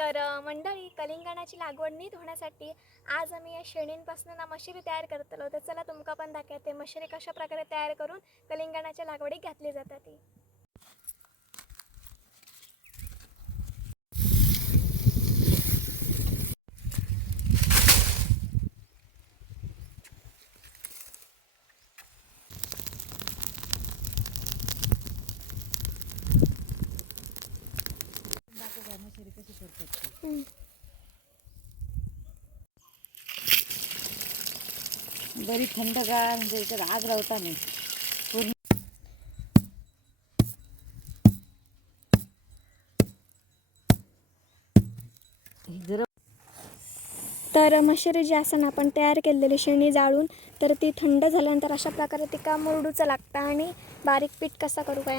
मंडळी, कलिंगडाची लागवड नीट होण्यासाठी आज आम्ही या शेणींपासून ना मशिरी तयार करतलो. तर चला तुमका पण दाखवते मशिरी कशा प्रकारे तयार करून कलिंगडाच्या लागवडीक घातली जातात ती. बरी थंडगार म्हणजे याच्यात आग लावता नाही पूर्ण. तर मशिरी जी असं आपण तयार केलेली शेणी जाळून तर ती थंड झाल्यानंतर अशा प्रकारे तिका मुरडूचं लागतं. आणि बारीक पीठ कसं करू काय